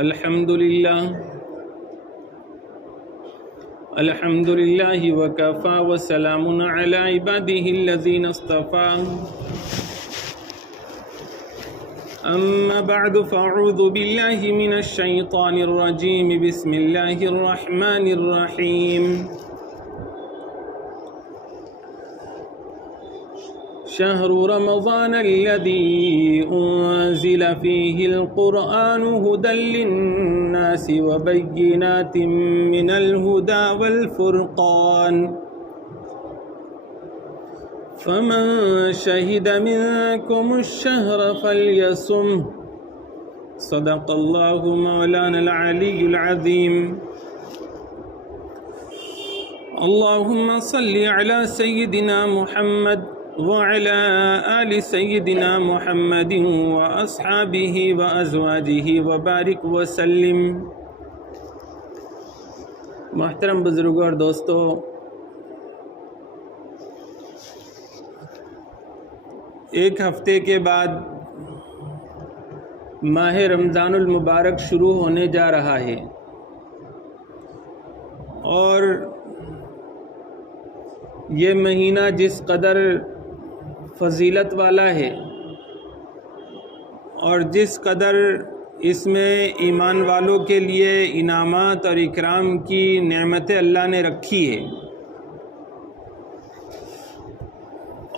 الحمد لله وكفى وسلام على عباده الذين اصطفى أما بعد فأعوذ بالله من الشيطان الرجيم بسم الله الرحمن الرحيم شهر رمضان الذي أنزل فيه القرآن هدى للناس وبينات من الهدى والفرقان فمن شهد منكم الشهر فليصمه صدق الله مولانا العلي العظيم اللهم صل على سيدنا محمد وعلى آل سيدنا محمد وأصحابه وأزواجه وبارك وسلم۔ محترم بزرگوں اور دوستو، ایک ہفتے کے بعد ماہ رمضان المبارک شروع ہونے جا رہا ہے، اور یہ مہینہ جس قدر فضیلت والا ہے اور جس قدر اس میں ایمان والوں کے لیے انعامات اور اکرام کی نعمتیں اللہ نے رکھی ہے،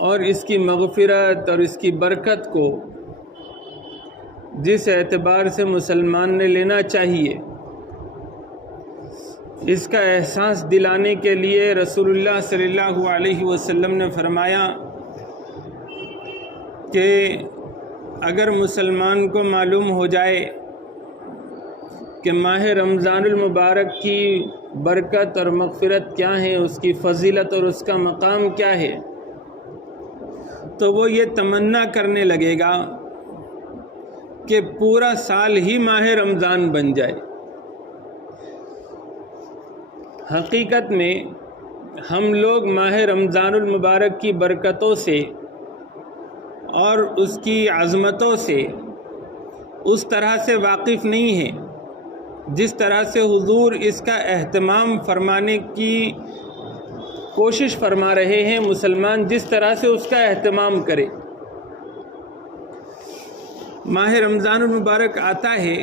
اور اس کی مغفرت اور اس کی برکت کو جس اعتبار سے مسلمان نے لینا چاہیے، اس کا احساس دلانے کے لیے رسول اللہ صلی اللہ علیہ وسلم نے فرمایا کہ اگر مسلمان کو معلوم ہو جائے کہ ماہ رمضان المبارک کی برکت اور مغفرت کیا ہے، اس کی فضیلت اور اس کا مقام کیا ہے، تو وہ یہ تمنا کرنے لگے گا کہ پورا سال ہی ماہ رمضان بن جائے۔ حقیقت میں ہم لوگ ماہ رمضان المبارک کی برکتوں سے اور اس کی عظمتوں سے اس طرح سے واقف نہیں ہیں جس طرح سے حضور اس کا اہتمام فرمانے کی کوشش فرما رہے ہیں۔ مسلمان جس طرح سے اس کا اہتمام کرے۔ ماہ رمضان المبارک آتا ہے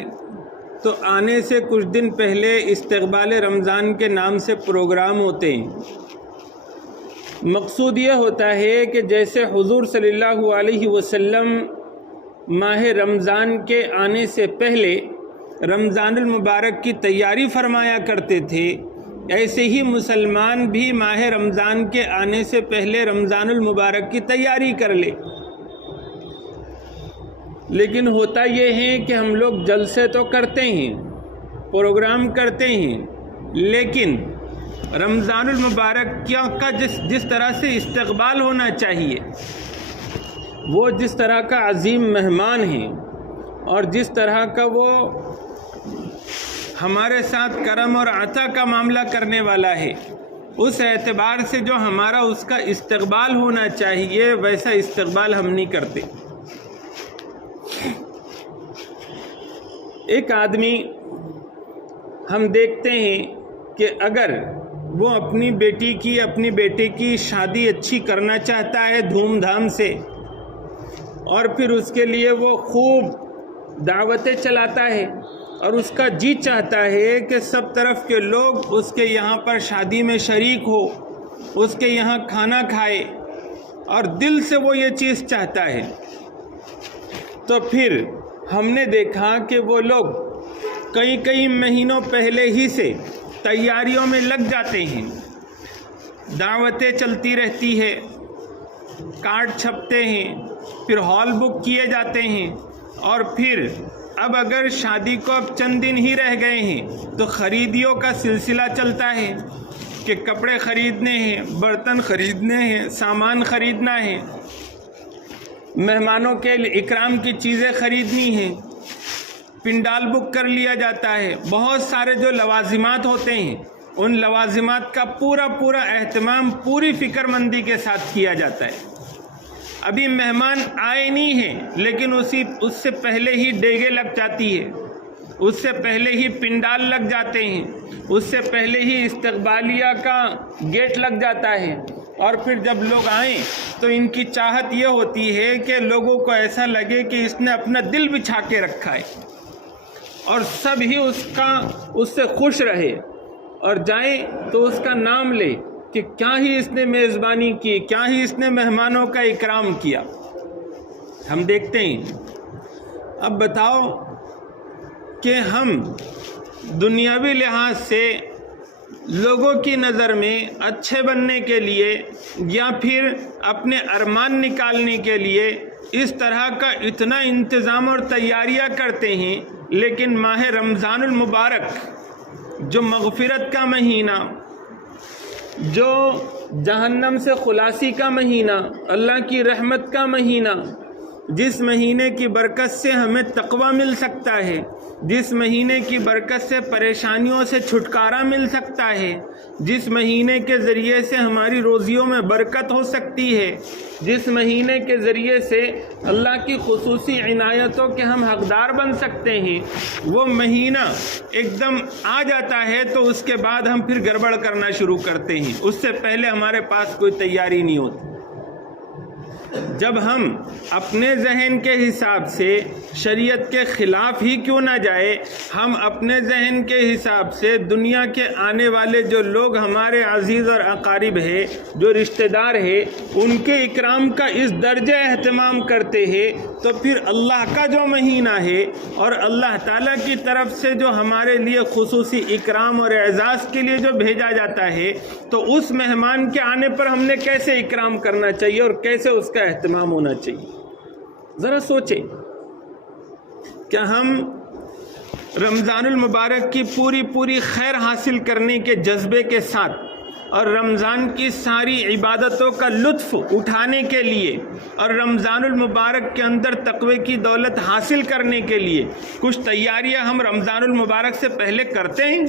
تو آنے سے کچھ دن پہلے استقبال رمضان کے نام سے پروگرام ہوتے ہیں۔ مقصود یہ ہوتا ہے کہ جیسے حضور صلی اللہ علیہ وسلم ماہ رمضان کے آنے سے پہلے رمضان المبارک کی تیاری فرمایا کرتے تھے، ایسے ہی مسلمان بھی ماہ رمضان کے آنے سے پہلے رمضان المبارک کی تیاری کر لے۔ لیکن ہوتا یہ ہے کہ ہم لوگ جلسے تو کرتے ہیں، پروگرام کرتے ہیں، لیکن رمضان المبارک کا جس طرح سے استقبال ہونا چاہیے، وہ جس طرح کا عظیم مہمان ہے اور جس طرح کا وہ ہمارے ساتھ کرم اور عطا کا معاملہ کرنے والا ہے، اس اعتبار سے جو ہمارا اس کا استقبال ہونا چاہیے، ویسا استقبال ہم نہیں کرتے۔ ایک آدمی ہم دیکھتے ہیں کہ اگر وہ اپنی بیٹے کی شادی اچھی کرنا چاہتا ہے دھوم دھام سے، اور پھر اس کے لیے وہ خوب دعوتیں چلاتا ہے اور اس کا جی چاہتا ہے کہ سب طرف کے لوگ اس کے یہاں پر شادی میں شریک ہو، اس کے یہاں کھانا کھائے، اور دل سے وہ یہ چیز چاہتا ہے، تو پھر ہم نے دیکھا کہ وہ لوگ کئی مہینوں پہلے ہی سے تیاریوں میں لگ جاتے ہیں۔ دعوتیں چلتی رہتی ہے، کارڈ چھپتے ہیں، پھر ہال بک کیے جاتے ہیں، اور پھر اب اگر شادی کو اب چند دن ہی رہ گئے ہیں تو خریدیوں کا سلسلہ چلتا ہے کہ کپڑے خریدنے ہیں، برتن خریدنے ہیں، سامان خریدنا ہے، مہمانوں کے اکرام کی چیزیں خریدنی ہیں، پنڈال بک کر لیا جاتا ہے، بہت سارے جو لوازمات ہوتے ہیں ان لوازمات کا پورا اہتمام پوری فکر مندی کے ساتھ کیا جاتا ہے۔ ابھی مہمان آئے نہیں ہیں لیکن اس سے پہلے ہی ڈیگے لگ جاتی ہے، اس سے پہلے ہی پنڈال لگ جاتے ہیں، اس سے پہلے ہی استقبالیہ کا گیٹ لگ جاتا ہے، اور پھر جب لوگ آئیں تو ان کی چاہت یہ ہوتی ہے کہ لوگوں کو ایسا لگے کہ اس نے اپنا دل بچھا کے رکھا ہے، اور سب ہی اس سے خوش رہے، اور جائیں تو اس کا نام لے کہ کیا ہی اس نے میزبانی کی، کیا ہی اس نے مہمانوں کا اکرام کیا۔ ہم دیکھتے ہیں، اب بتاؤ کہ ہم دنیاوی لحاظ سے لوگوں کی نظر میں اچھے بننے کے لیے یا پھر اپنے ارمان نکالنے کے لیے اس طرح کا اتنا انتظام اور تیاریاں کرتے ہیں، لیکن ماہ رمضان المبارک جو مغفرت کا مہینہ، جو جہنم سے خلاصی کا مہینہ، اللہ کی رحمت کا مہینہ، جس مہینے کی برکت سے ہمیں تقویٰ مل سکتا ہے، جس مہینے کی برکت سے پریشانیوں سے چھٹکارا مل سکتا ہے، جس مہینے کے ذریعے سے ہماری روزیوں میں برکت ہو سکتی ہے، جس مہینے کے ذریعے سے اللہ کی خصوصی عنایتوں کے ہم حقدار بن سکتے ہیں، وہ مہینہ ایک دم آ جاتا ہے تو اس کے بعد ہم پھر گڑبڑ کرنا شروع کرتے ہیں، اس سے پہلے ہمارے پاس کوئی تیاری نہیں ہوتی۔ جب ہم اپنے ذہن کے حساب سے شریعت کے خلاف ہی کیوں نہ جائے، ہم اپنے ذہن کے حساب سے دنیا کے آنے والے جو لوگ ہمارے عزیز اور اقارب ہیں، جو رشتہ دار ہیں، ان کے اکرام کا اس درجے اہتمام کرتے ہیں، تو پھر اللہ کا جو مہینہ ہے اور اللہ تعالیٰ کی طرف سے جو ہمارے لیے خصوصی اکرام اور اعزاز کے لیے جو بھیجا جاتا ہے، تو اس مہمان کے آنے پر ہم نے کیسے اکرام کرنا چاہیے اور کیسے اس کا اہتمام ہونا چاہیے۔ ذرا سوچیں، کیا ہم رمضان المبارک کی پوری خیر حاصل کرنے کے جذبے کے ساتھ اور رمضان کی ساری عبادتوں کا لطف اٹھانے کے لیے اور رمضان المبارک کے اندر تقوی کی دولت حاصل کرنے کے لیے کچھ تیاریاں ہم رمضان المبارک سے پہلے کرتے ہیں؟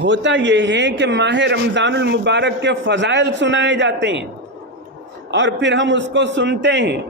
ہوتا یہ ہے کہ ماہ رمضان المبارک کے فضائل سنائے جاتے ہیں، اور پھر ہم اس کو سنتے ہیں،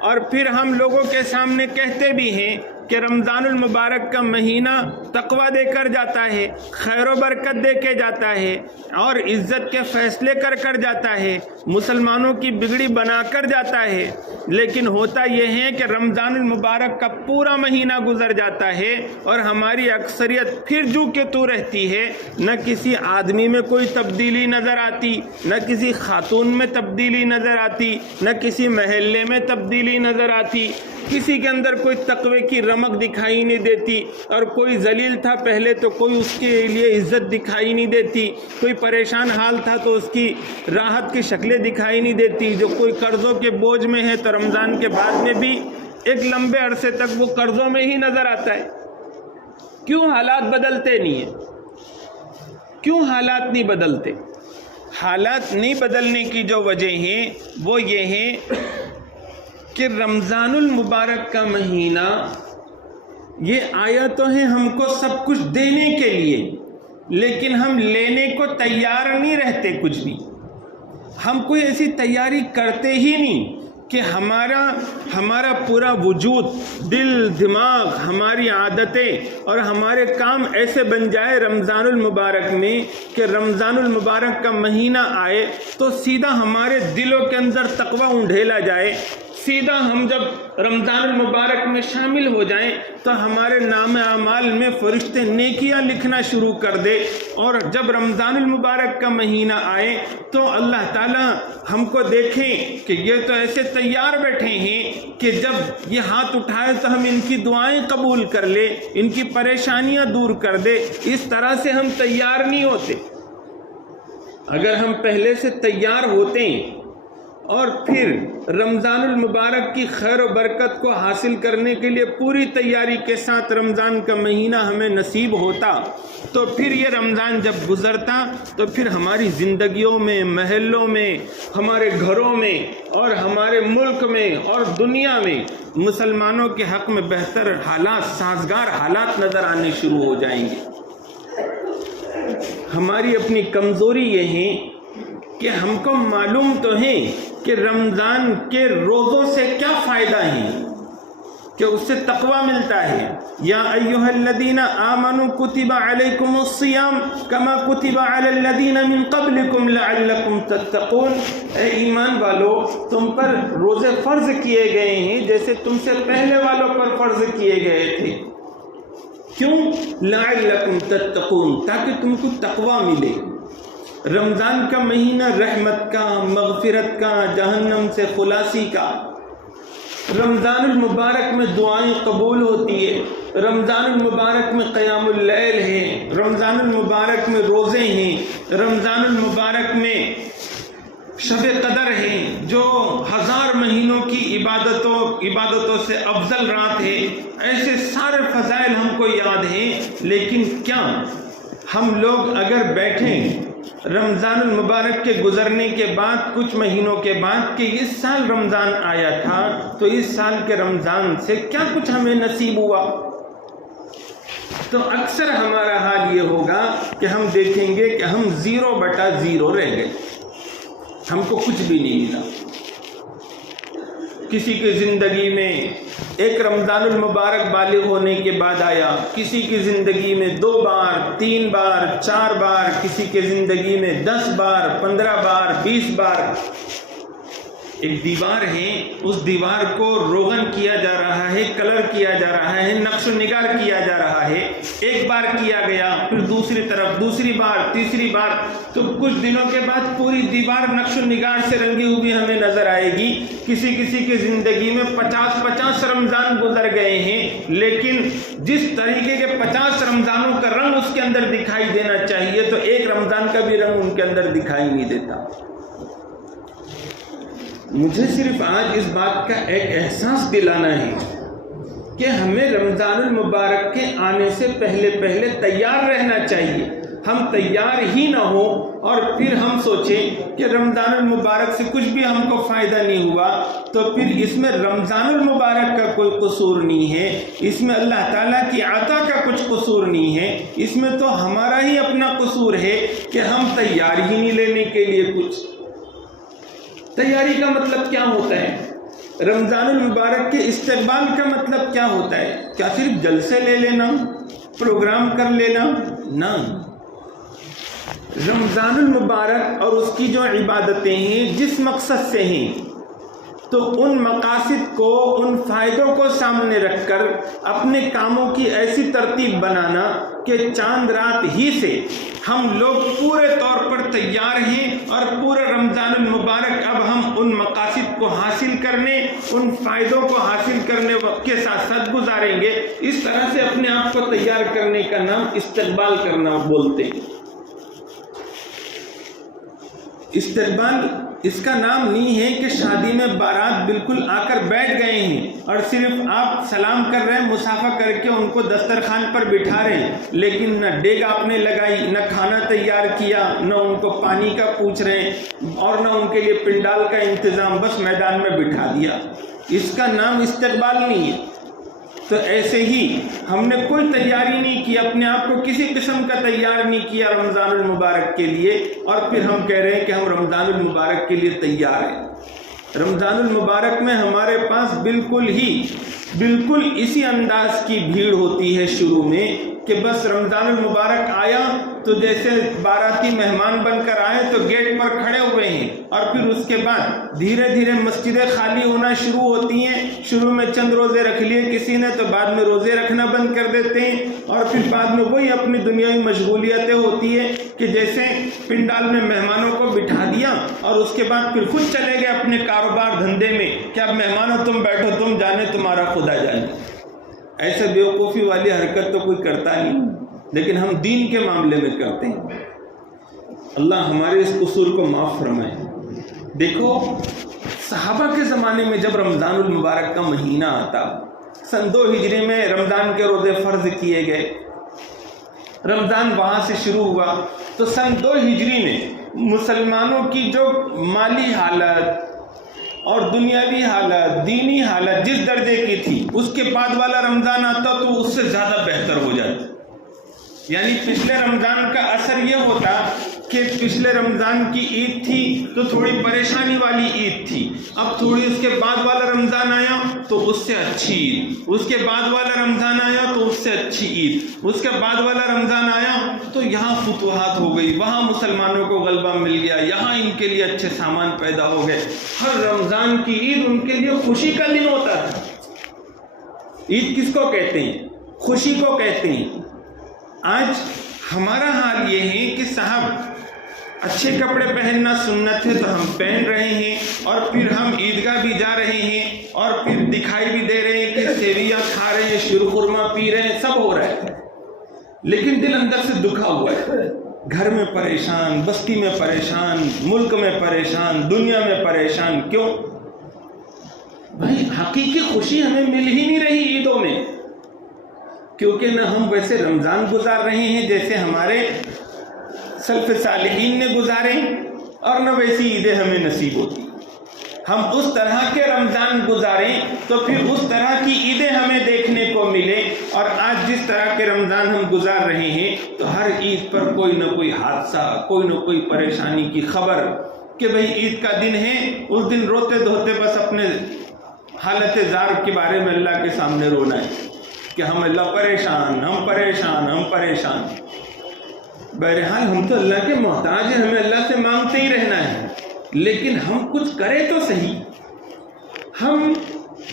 اور پھر ہم لوگوں کے سامنے کہتے بھی ہیں کہ رمضان المبارک کا مہینہ تقویٰ دے کر جاتا ہے، خیر و برکت دے کے جاتا ہے، اور عزت کے فیصلے کر جاتا ہے، مسلمانوں کی بگڑی بنا کر جاتا ہے۔ لیکن ہوتا یہ ہے کہ رمضان المبارک کا پورا مہینہ گزر جاتا ہے اور ہماری اکثریت پھر جو کہ تو رہتی ہے، نہ کسی آدمی میں کوئی تبدیلی نظر آتی، نہ کسی خاتون میں تبدیلی نظر آتی، نہ کسی محلے میں تبدیلی نظر آتی، کسی کے اندر کوئی تقوی کی رمق دکھائی نہیں دیتی، اور کوئی ذلیل تھا پہلے تو کوئی اس کے لیے عزت دکھائی نہیں دیتی، کوئی پریشان حال تھا تو اس کی راحت کی شکلیں دکھائی نہیں دیتی، جو کوئی قرضوں کے بوجھ میں ہے تو رمضان کے بعد میں بھی ایک لمبے عرصے تک وہ قرضوں میں ہی نظر آتا ہے۔ کیوں حالات بدلتے نہیں ہیں؟ کیوں حالات نہیں بدلتے؟ حالات نہیں بدلنے کی جو وجہ ہیں وہ یہ ہیں کہ رمضان المبارک کا مہینہ یہ آیا تو ہے ہم کو سب کچھ دینے کے لیے، لیکن ہم لینے کو تیار نہیں رہتے کچھ بھی۔ ہم کوئی ایسی تیاری کرتے ہی نہیں کہ ہمارا پورا وجود، دل، دماغ، ہماری عادتیں اور ہمارے کام ایسے بن جائے رمضان المبارک میں کہ رمضان المبارک کا مہینہ آئے تو سیدھا ہمارے دلوں کے اندر تقویٰ انڈھیلا جائے، سیدھا ہم جب رمضان المبارک میں شامل ہو جائیں تو ہمارے نام اعمال میں فرشتے نیکیاں لکھنا شروع کر دے، اور جب رمضان المبارک کا مہینہ آئے تو اللہ تعالیٰ ہم کو دیکھیں کہ یہ تو ایسے تیار بیٹھے ہیں کہ جب یہ ہاتھ اٹھائے تو ہم ان کی دعائیں قبول کر لے، ان کی پریشانیاں دور کر دے۔ اس طرح سے ہم تیار نہیں ہوتے۔ اگر ہم پہلے سے تیار ہوتے ہیں اور پھر رمضان المبارک کی خیر و برکت کو حاصل کرنے کے لیے پوری تیاری کے ساتھ رمضان کا مہینہ ہمیں نصیب ہوتا، تو پھر یہ رمضان جب گزرتا تو پھر ہماری زندگیوں میں، محلوں میں، ہمارے گھروں میں اور ہمارے ملک میں اور دنیا میں مسلمانوں کے حق میں بہتر حالات، سازگار حالات نظر آنے شروع ہو جائیں گے۔ ہماری اپنی کمزوری یہ ہے کہ ہم کو معلوم تو ہے کہ رمضان کے روزوں سے کیا فائدہ ہے، کہ اس سے تقوی ملتا ہے. یا ایھا الذین آمنوا کتب علیکم الصیام کما کتب علی الذین من قبلکم لعلکم تتقون. اے ایمان والو تم پر روزے فرض کیے گئے ہیں جیسے تم سے پہلے والوں پر فرض کیے گئے تھے. کیوں؟ لعلکم تتقون، تاکہ تم کو تقوی ملے. رمضان کا مہینہ رحمت کا، مغفرت کا، جہنم سے خلاصی کا. رمضان المبارک میں دعائیں قبول ہوتی ہے، رمضان المبارک میں قیام اللیل ہے، رمضان المبارک میں روزے ہیں، رمضان المبارک میں شب قدر ہے جو 1000 مہینوں کی عبادتوں سے افضل رات ہے. ایسے سارے فضائل ہم کو یاد ہیں. لیکن کیا ہم لوگ اگر بیٹھیں رمضان المبارک کے گزرنے کے بعد کچھ مہینوں کے بعد کہ اس سال رمضان آیا تھا تو اس سال کے رمضان سے کیا کچھ ہمیں نصیب ہوا؟ تو اکثر ہمارا حال یہ ہوگا کہ ہم دیکھیں گے کہ ہم 0/0 رہ گئے، ہم کو کچھ بھی نہیں ملا. کسی کی زندگی میں ایک رمضان المبارک بالغ ہونے کے بعد آیا، کسی کی زندگی میں 2 بار، 3 بار، 4 بار، کسی کے زندگی میں 10 بار، 15 بار، 20 بار. ایک دیوار ہے، اس دیوار کو روغن کیا جا رہا ہے، کلر کیا جا رہا ہے، نقش و نگار کیا جا رہا ہے. ایک بار کیا گیا، پھر دوسری طرف دوسری بار، تیسری بار، تو کچھ دنوں کے بعد پوری دیوار نقش و نگار سے رنگی ہوئی ہمیں نظر آئے گی. کسی کی زندگی میں 50 رمضان گزر گئے ہیں، لیکن جس طریقے کے 50 رمضانوں کا رنگ اس کے اندر دکھائی دینا چاہیے تو ایک رمضان کا بھی رنگ ان کے اندر دکھائی نہیں دیتا. مجھے صرف آج اس بات کا ایک احساس دلانا ہے کہ ہمیں رمضان المبارک کے آنے سے پہلے تیار رہنا چاہیے. ہم تیار ہی نہ ہو اور پھر ہم سوچیں کہ رمضان المبارک سے کچھ بھی ہم کو فائدہ نہیں ہوا تو پھر اس میں رمضان المبارک کا کوئی قصور نہیں ہے، اس میں اللہ تعالیٰ کی عطا کا کچھ قصور نہیں ہے. اس میں تو ہمارا ہی اپنا قصور ہے کہ ہم تیار ہی نہیں لینے کے لیے کچھ. تیاری کا مطلب کیا ہوتا ہے؟ رمضان المبارک کے استقبال کا مطلب کیا ہوتا ہے؟ کیا صرف جلسے لے لینا، پروگرام کر لینا؟ نہ. رمضان المبارک اور اس کی جو عبادتیں ہیں جس مقصد سے ہیں تو ان مقاصد کو، ان فائدوں کو سامنے رکھ کر اپنے کاموں کی ایسی ترتیب بنانا کہ چاند رات ہی سے ہم لوگ پورے طور پر تیار ہیں اور پورے رمضان المبارک اب ہم ان مقاصد کو حاصل کرنے، ان فائدوں کو حاصل کرنے کے ساتھ ساتھ گزاریں گے. اس طرح سے اپنے آپ کو تیار کرنے کا نام استقبال کرنا بولتے ہیں. استقبال اس کا نام نہیں ہے کہ شادی میں بارات بالکل آ کر بیٹھ گئے ہیں اور صرف آپ سلام کر رہے ہیں، مصافحہ کر کے ان کو دسترخوان پر بٹھا رہے ہیں، لیکن نہ ڈیگ آپ نے لگائی، نہ کھانا تیار کیا، نہ ان کو پانی کا پوچھ رہے ہیں اور نہ ان کے لیے پنڈال کا انتظام، بس میدان میں بٹھا دیا. اس کا نام استقبال نہیں ہے. تو ایسے ہی ہم نے کوئی تیاری نہیں کی، اپنے آپ کو کسی قسم کا تیار نہیں کیا رمضان المبارک کے لیے، اور پھر ہم کہہ رہے ہیں کہ ہم رمضان المبارک کے لیے تیار ہیں. رمضان المبارک میں ہمارے پاس بالکل اسی انداز کی بھیڑ ہوتی ہے شروع میں کہ بس رمضان المبارک آیا تو جیسے باراتی مہمان بن کر آئے تو گیٹ پر کھڑے ہوئے ہیں، اور پھر اس کے بعد دھیرے دھیرے مسجدیں خالی ہونا شروع ہوتی ہیں. شروع میں چند روزے رکھ لیے کسی نے تو بعد میں روزے رکھنا بند کر دیتے ہیں، اور پھر بعد میں وہی اپنی دنیاوی مشغولیتیں ہوتی ہیں کہ جیسے پنڈال میں مہمانوں کو بٹھا دیا اور اس کے بعد پھر خود چلے گئے اپنے کاروبار دھندے میں کہ اب مہمانوں تم بیٹھو، تم جانے تمہارا خدا جانے. ایسے بیوقوفی والی حرکت تو کوئی کرتا نہیں، لیکن ہم دین کے معاملے میں کرتے ہیں. اللہ ہمارے اس قصور کو معاف فرمائے. دیکھو صحابہ کے زمانے میں جب رمضان المبارک کا مہینہ آتا، سن 2 ہجری میں رمضان کے روزے فرض کیے گئے، رمضان وہاں سے شروع ہوا، تو سن 2 ہجری میں مسلمانوں کی جو مالی حالت اور دنیاوی حالت، دینی حالت جس درجے کی تھی، اس کے بعد والا رمضان آتا تو اس سے زیادہ بہتر ہو جاتا. یعنی پچھلے رمضان کا اثر یہ ہوتا کہ پچھلے رمضان کی عید تھی تو تھوڑی پریشانی والی عید تھی، اب تھوڑی اس کے بعد والا رمضان آیا تو اس سے اچھی عید، اس کے بعد والا رمضان آیا تو اس سے اچھی عید، اس کے بعد والا رمضان آیا تو یہاں فتوحات ہو گئی، وہاں مسلمانوں کو غلبہ مل گیا، یہاں ان کے لیے اچھے سامان پیدا ہو گئے۔ ہر رمضان کی عید ان کے لیے خوشی کا دن ہوتا تھا۔ عید کس کو کہتے ہیں؟ خوشی کو کہتے ہیں۔ آج ہمارا حال یہ ہے کہ صاحب اچھے کپڑے پہننا سنت ہے تو ہم پہن رہے ہیں، اور پھر ہم عیدگاہ بھی جا رہے ہیں، اور پھر دکھائی بھی دے رہے ہیں کہ سیویاں کھا رہے ہیں، شیرخرما پی رہے ہیں، سب ہو رہا ہے، لیکن دل اندر سے دکھا ہوا ہے، گھر میں پریشان، بستی میں پریشان، ملک میں پریشان، دنیا میں پریشان۔ کیوں بھائی؟ حقیقی خوشی ہمیں مل ہی نہیں رہی عیدوں میں، کیونکہ نہ ہم ویسے رمضان گزار رہے ہیں جیسے ہمارے سلف صالحین نے گزارے، اور نہ ویسی عیدیں ہمیں نصیب ہوتی۔ ہم اس طرح کے رمضان گزاریں تو پھر اس طرح کی عیدیں ہمیں دیکھنے کو ملے، اور آج جس طرح کے رمضان ہم گزار رہے ہیں تو ہر عید پر کوئی نہ کوئی حادثہ، کوئی نہ کوئی پریشانی کی خبر کہ بھئی عید کا دن ہے، اس دن روتے دھوتے بس اپنے حالت زار کے بارے میں اللہ کے سامنے رونا ہے کہ ہم اللہ پریشان، ہم پریشان، ہم پریشان۔ بہرحال ہم تو اللہ کے محتاج ہیں، ہمیں اللہ سے مانگتے ہی رہنا ہے، لیکن ہم کچھ کریں تو صحیح۔ ہم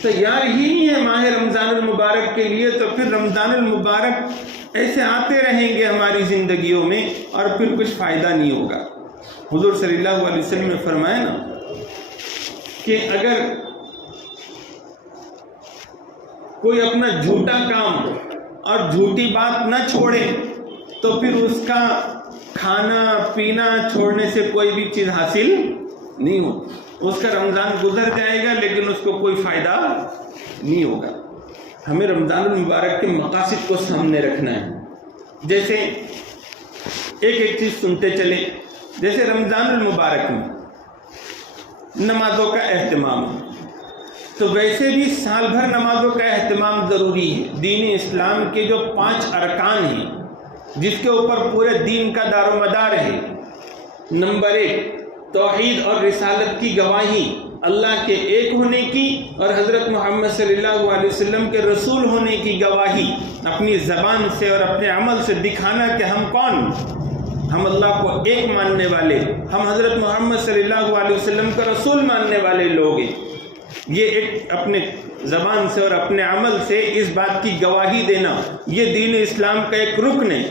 تیار ہی نہیں ہیں ماہ رمضان المبارک کے لیے، تو پھر رمضان المبارک ایسے آتے رہیں گے ہماری زندگیوں میں اور پھر کچھ فائدہ نہیں ہوگا۔ حضور صلی اللہ علیہ وسلم نے فرمایا نا کہ اگر کوئی اپنا جھوٹا کام اور جھوٹی بات نہ چھوڑے تو پھر اس کا کھانا پینا چھوڑنے سے کوئی بھی چیز حاصل نہیں ہوتی، اس کا رمضان گزر جائے گا لیکن اس کو کوئی فائدہ نہیں ہوگا۔ ہمیں رمضان المبارک کے مقاصد کو سامنے رکھنا ہے۔ جیسے ایک چیز سنتے چلے، جیسے رمضان المبارک میں نمازوں کا اہتمام ہے، تو ویسے بھی سال بھر نمازوں کا اہتمام ضروری ہے۔ دین اسلام کے جو 5 ارکان ہیں جس کے اوپر پورے دین کا دار و مدار ہے، نمبر 1 توحید اور رسالت کی گواہی، اللہ کے ایک ہونے کی اور حضرت محمد صلی اللہ علیہ وسلم کے رسول ہونے کی گواہی، اپنی زبان سے اور اپنے عمل سے دکھانا کہ ہم کون، ہم اللہ کو ایک ماننے والے، ہم حضرت محمد صلی اللہ علیہ وسلم کا رسول ماننے والے لوگ ہیں۔ یہ ایک اپنے زبان سے اور اپنے عمل سے اس بات کی گواہی دینا، یہ دین اسلام کا ایک رکن ہے۔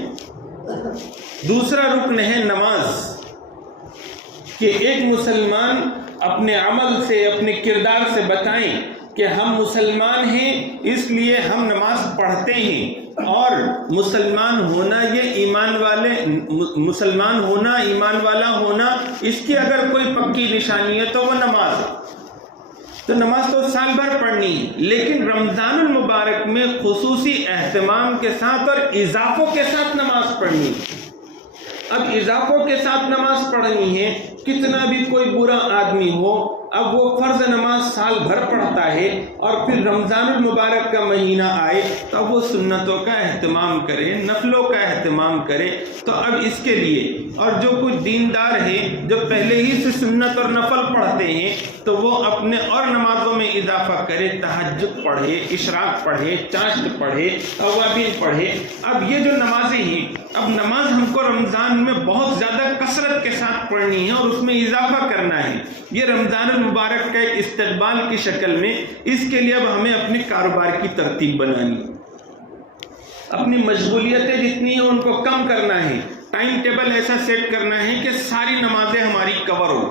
دوسرا رکن ہے نماز، کہ ایک مسلمان اپنے عمل سے، اپنے کردار سے بتائیں کہ ہم مسلمان ہیں، اس لیے ہم نماز پڑھتے ہیں، اور مسلمان ہونا یہ مسلمان ہونا، ایمان والا ہونا، اس کی اگر کوئی پکی نشانی ہے تو وہ نماز ہے۔ تو نماز تو سال بھر پڑھنی ہے، لیکن رمضان المبارک میں خصوصی اہتمام کے ساتھ اور اضافوں کے ساتھ نماز پڑھنی ہے۔ اب اضافوں کے ساتھ نماز پڑھنی ہے، کتنا بھی کوئی برا آدمی ہو، اب وہ فرض نماز سال بھر پڑھتا ہے اور پھر رمضان المبارک کا مہینہ آئے تو اب وہ سنتوں کا اہتمام کرے، نفلوں کا اہتمام کرے۔ تو اب اس کے لیے، اور جو کچھ دیندار ہیں جو پہلے ہی سے سنت اور نفل پڑھتے ہیں، تو وہ اپنے اور نمازوں میں اضافہ کرے، تہجد پڑھے، اشراق پڑھے، چاشت پڑھے، اوابین پڑھے۔ اب یہ جو نمازیں ہیں، اب نماز ہم کو رمضان میں بہت زیادہ کثرت کے ساتھ پڑھنی ہے اور اس میں اضافہ کرنا ہے۔ یہ رمضان المبارک کا ایک استقبال کی شکل میں، اس کے لیے اب ہمیں اپنے کاروبار کی ترتیب بنانی ہے، اپنی مشغولیتیں جتنی ہیں ان کو کم کرنا ہے، ٹائم ٹیبل ایسا سیٹ کرنا ہے کہ ساری نمازیں ہماری کور ہو،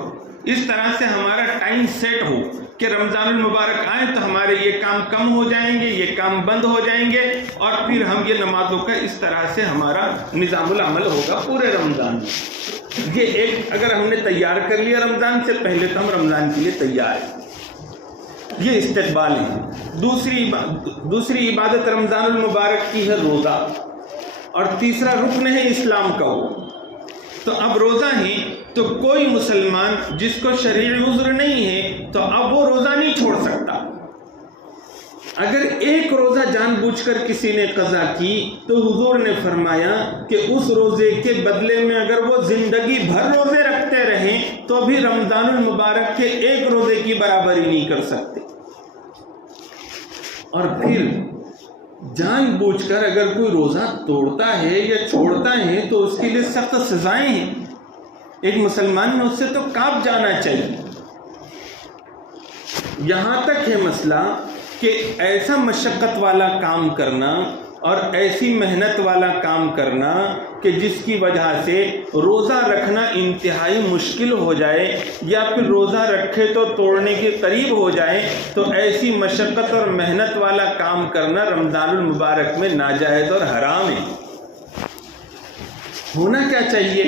اس طرح سے ہمارا ٹائم سیٹ ہو کہ رمضان المبارک آئے تو ہمارے یہ کام کم ہو جائیں گے، یہ کام بند ہو جائیں گے، اور پھر ہم یہ نمازوں کا اس طرح سے ہمارا نظام العمل ہوگا پورے رمضان میں۔ یہ ایک اگر ہم نے تیار کر لیا رمضان سے پہلے تو ہم رمضان کے لیے تیار ہیں، یہ استقبال ہے۔ دوسری عبادت رمضان المبارک کی ہے روزہ، اور تیسرا رکن ہے اسلام کا وہ۔ تو اب روزہ ہے تو کوئی مسلمان جس کو شرعی عذر نہیں ہے تو اب وہ روزہ نہیں چھوڑ سکتا۔ اگر ایک روزہ جان بوجھ کر کسی نے قضا کی تو حضور نے فرمایا کہ اس روزے کے بدلے میں اگر وہ زندگی بھر روزے رکھتے رہیں تو بھی رمضان المبارک کے ایک روزے کی برابری نہیں کر سکتے. اور پھر جان بوجھ کر اگر کوئی روزہ توڑتا ہے یا چھوڑتا ہے تو اس کے لیے سخت سزائیں ہیں. ایک مسلمان میں اس سے تو کانپ جانا چاہیے. یہاں تک ہے مسئلہ کہ ایسا مشقت والا کام کرنا اور ایسی محنت والا کام کرنا کہ جس کی وجہ سے روزہ رکھنا انتہائی مشکل ہو جائے یا پھر روزہ رکھے تو توڑنے کے قریب ہو جائے، تو ایسی مشقت اور محنت والا کام کرنا رمضان المبارک میں ناجائز اور حرام ہے. ہونا کیا چاہیے؟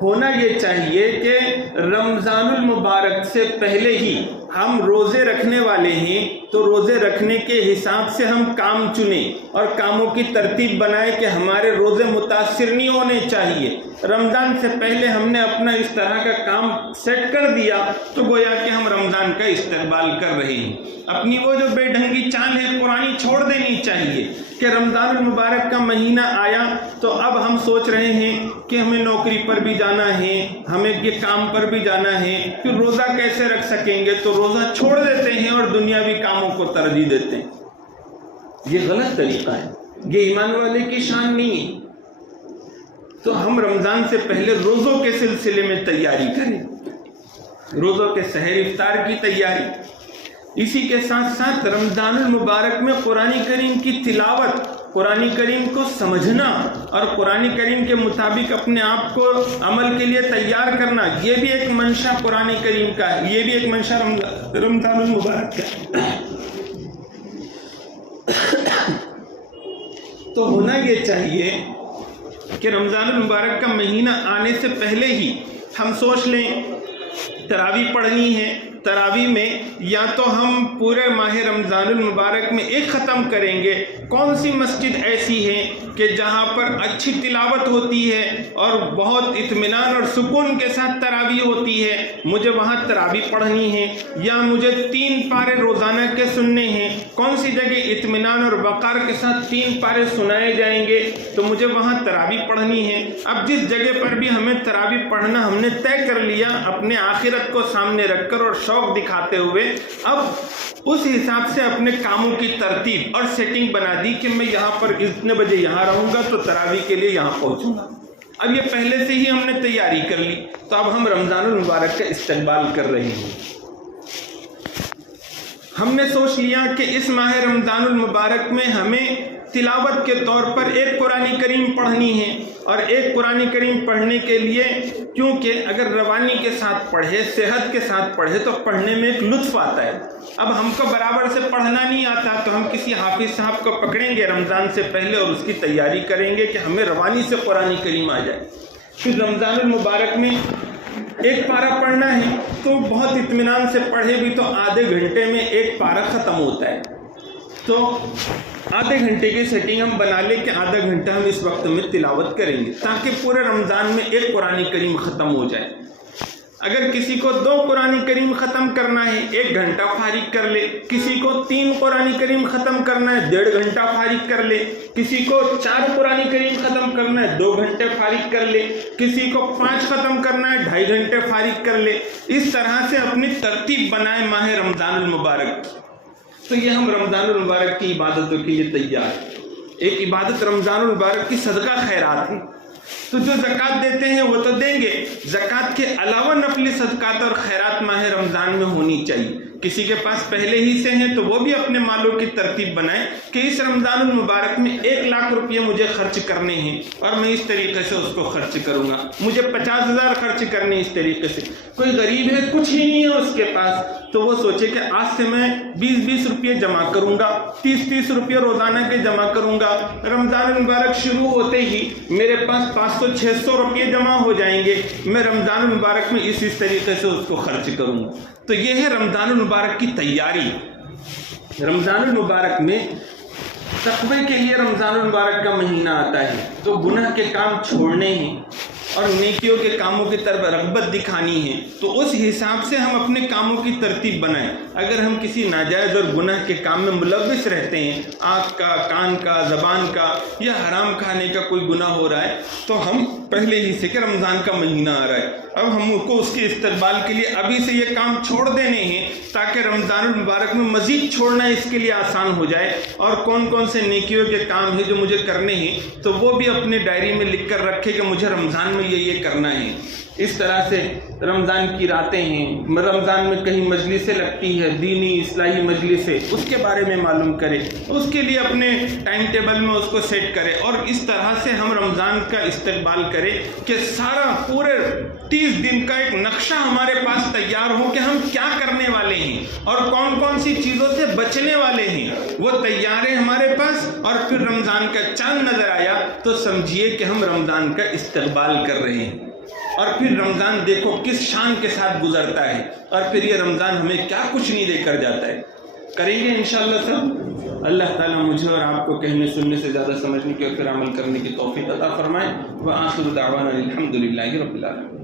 ہونا یہ چاہیے کہ رمضان المبارک سے پہلے ہی ہم روزے رکھنے والے ہیں تو روزے رکھنے کے حساب سے ہم کام چنیں اور کاموں کی ترتیب بنائیں کہ ہمارے روزے متاثر نہیں ہونے چاہیے. رمضان سے پہلے ہم نے اپنا اس طرح کا کام سیٹ کر دیا تو گویا کہ ہم رمضان کا استقبال کر رہے ہیں. اپنی وہ جو بے ڈھنگی چال ہے پرانی چھوڑ دینی چاہیے کہ رمضان المبارک کا مہینہ آیا تو اب ہم سوچ رہے ہیں کہ ہمیں نوکری پر بھی جانا ہے، ہمیں یہ کام پر بھی جانا ہے، پھر روزہ کیسے رکھ سکیں گے، تو روزہ چھوڑ دیتے ہیں اور دنیاوی کاموں کو ترجیح دیتے ہیں. یہ غلط طریقہ ہے، یہ ایمان والے کی شان نہیں ہے. تو ہم رمضان سے پہلے روزوں کے سلسلے میں تیاری کریں، روزوں کے سحر افطار کی تیاری. اسی کے ساتھ ساتھ رمضان المبارک میں قرآن کریم کی تلاوت، قرآن کریم کو سمجھنا اور قرآن کریم کے مطابق اپنے آپ کو عمل کے لیے تیار کرنا، یہ بھی ایک منشا قرآن کریم کا ہے، یہ بھی ایک منشا رمضان المبارک کا ہے. تو ہونا یہ چاہیے کہ رمضان المبارک کا مہینہ آنے سے پہلے ہی ہم سوچ لیں تراویح پڑھنی ہے. تراویح میں یا تو ہم پورے ماہ رمضان المبارک میں ایک ختم کریں گے. کون سی مسجد ایسی ہے کہ جہاں پر اچھی تلاوت ہوتی ہے اور بہت اطمینان اور سکون کے ساتھ تراویح ہوتی ہے، مجھے وہاں تراویح پڑھنی ہے، یا مجھے 3 پارے روزانہ کے سننے ہیں. کون سی جگہ اطمینان اور وقار کے ساتھ 3 پارے سنائے جائیں گے تو مجھے وہاں تراویح پڑھنی ہے. اب جس جگہ پر بھی ہمیں تراویح پڑھنا ہم نے طے کر لیا اپنے آخرت کو سامنے رکھ کر اور شوق دکھاتے ہوئے، اب اس حساب سے اپنے کاموں کی ترتیب اور سیٹنگ بنا دی کہ میں یہاں پر اتنے بجے یہاں رہوں گا تو تراویح کے لیے یہاں پہنچوں گا. اب یہ پہلے سے ہی ہم نے تیاری کر لی تو اب ہم رمضان المبارک کا استقبال کر رہے ہیں. ہم نے سوچ لیا کہ اس ماہ رمضان المبارک میں ہمیں تلاوت کے طور پر ایک قرآن کریم پڑھنی ہے، اور ایک قرآن کریم پڑھنے کے لیے کیونکہ اگر روانی کے ساتھ پڑھے، صحت کے ساتھ پڑھے تو پڑھنے میں ایک لطف آتا ہے. اب ہم کو برابر سے پڑھنا نہیں آتا تو ہم کسی حافظ صاحب کو پکڑیں گے رمضان سے پہلے اور اس کی تیاری کریں گے کہ ہمیں روانی سے قرآن کریم آ جائے. پھر رمضان المبارک میں ایک پارہ پڑھنا ہے تو بہت اطمینان سے پڑھے بھی تو آدھے گھنٹے میں ایک پارہ ختم ہوتا ہے. تو آدھے گھنٹے کی سیٹنگ ہم بنا لیں کہ آدھا گھنٹہ ہم اس وقت میں تلاوت کریں گے تاکہ پورے رمضان میں ایک قرآن کریم ختم ہو جائے. اگر کسی کو 2 قرآن کریم ختم کرنا ہے 1 گھنٹہ فارغ کر لے، کسی کو 3 قرآن کریم ختم کرنا ہے 1.5 گھنٹہ فارغ کر لے، کسی کو 4 قرآن کریم ختم کرنا ہے 2 گھنٹے فارغ کر لے، کسی کو 5 ختم کرنا ہے 2.5 گھنٹے فارغ کر لے. اس طرح سے اپنی ترتیب بنائے ماہ رمضان المبارک. تو یہ ہم رمضان المبارک کی عبادتوں کے لیے تیار ہیں. ایک عبادت رمضان المبارک کی صدقہ خیرات ہے. تو جو زکوٰۃ دیتے ہیں وہ تو دیں گے، زکوٰۃ کے علاوہ نفلی صدقات اور خیرات ماہ رمضان میں ہونی چاہیے. کسی کے پاس پہلے ہی سے ہیں تو وہ بھی اپنے مالوں کی ترتیب بنائیں کہ اس رمضان المبارک میں 1 لاکھ روپے مجھے خرچ کرنے ہیں اور میں اس طریقے سے اس کو خرچ کروں گا. مجھے 50,000 خرچ کرنے اس طریقے سے. کوئی غریب ہے کچھ ہی نہیں ہے اس کے پاس تو وہ سوچے کہ آج سے میں 20-20 روپے جمع کروں گا، 30-30 روپے روزانہ کے جمع کروں گا. رمضان المبارک شروع ہوتے ہی میرے پاس 500-600 روپے جمع ہو جائیں گے. میں رمضان المبارک میں اس طریقے سے اس کو خرچ کروں گا. تو یہ ہے رمضان المبارک کی تیاری. رمضان المبارک میں تقوی کے لیے رمضان المبارک کا مہینہ آتا ہے تو گناہ کے کام چھوڑنے ہیں، اور نیکیوں کے کاموں کی طرف رغبت دکھانی ہے تو اس حساب سے ہم اپنے کاموں کی ترتیب بنائیں۔ اگر ہم کسی ناجائز اور گناہ کے کام میں ملوث رہتے ہیں، آنکھ کا، کان کا، زبان کا یا حرام کھانے کا کوئی گناہ ہو رہا ہے، تو ہم پہلے ہی سے کہ رمضان کا مہینہ آ رہا ہے، اب ہم کو اس کے استقبال کے لیے ابھی سے یہ کام چھوڑ دینے ہیں تاکہ رمضان المبارک میں مزید چھوڑنا اس کے لیے آسان ہو جائے۔ اور کون کون سے نیکیوں کے کام ہیں جو مجھے کرنے ہیں تو وہ بھی اپنے ڈائری میں لکھ کر رکھے کہ مجھے رمضان میں یہ کرنا ہے۔ اس طرح سے رمضان کی راتیں ہیں، رمضان میں کہیں مجلسیں لگتی ہے، دینی اصلاحی مجلسیں، اس کے بارے میں معلوم کرے، اس کے لیے اپنے ٹائم ٹیبل میں اس کو سیٹ کرے، اور اس طرح سے ہم رمضان کا استقبال کرے کہ سارا پورے 30 دن کا ایک نقشہ ہمارے پاس تیار ہو کہ ہم کیا کرنے والے ہیں اور کون کون سی چیزوں سے بچنے والے ہیں، وہ تیار ہے ہمارے پاس۔ اور پھر رمضان کا چاند نظر آیا تو سمجھیے کہ ہم رمضان کا استقبال کر رہے ہیں۔ اور پھر رمضان دیکھو کس شان کے ساتھ گزرتا ہے، اور پھر یہ رمضان ہمیں کیا کچھ نہیں دے کر جاتا ہے۔ کریں گے انشاءاللہ سب۔ اللہ تعالیٰ مجھے اور آپ کو کہنے سننے سے زیادہ سمجھنے کی اور پھر عمل کرنے کی توفیق عطا فرمائے۔ وآخر دعوانا الحمدللہ رب العالمین۔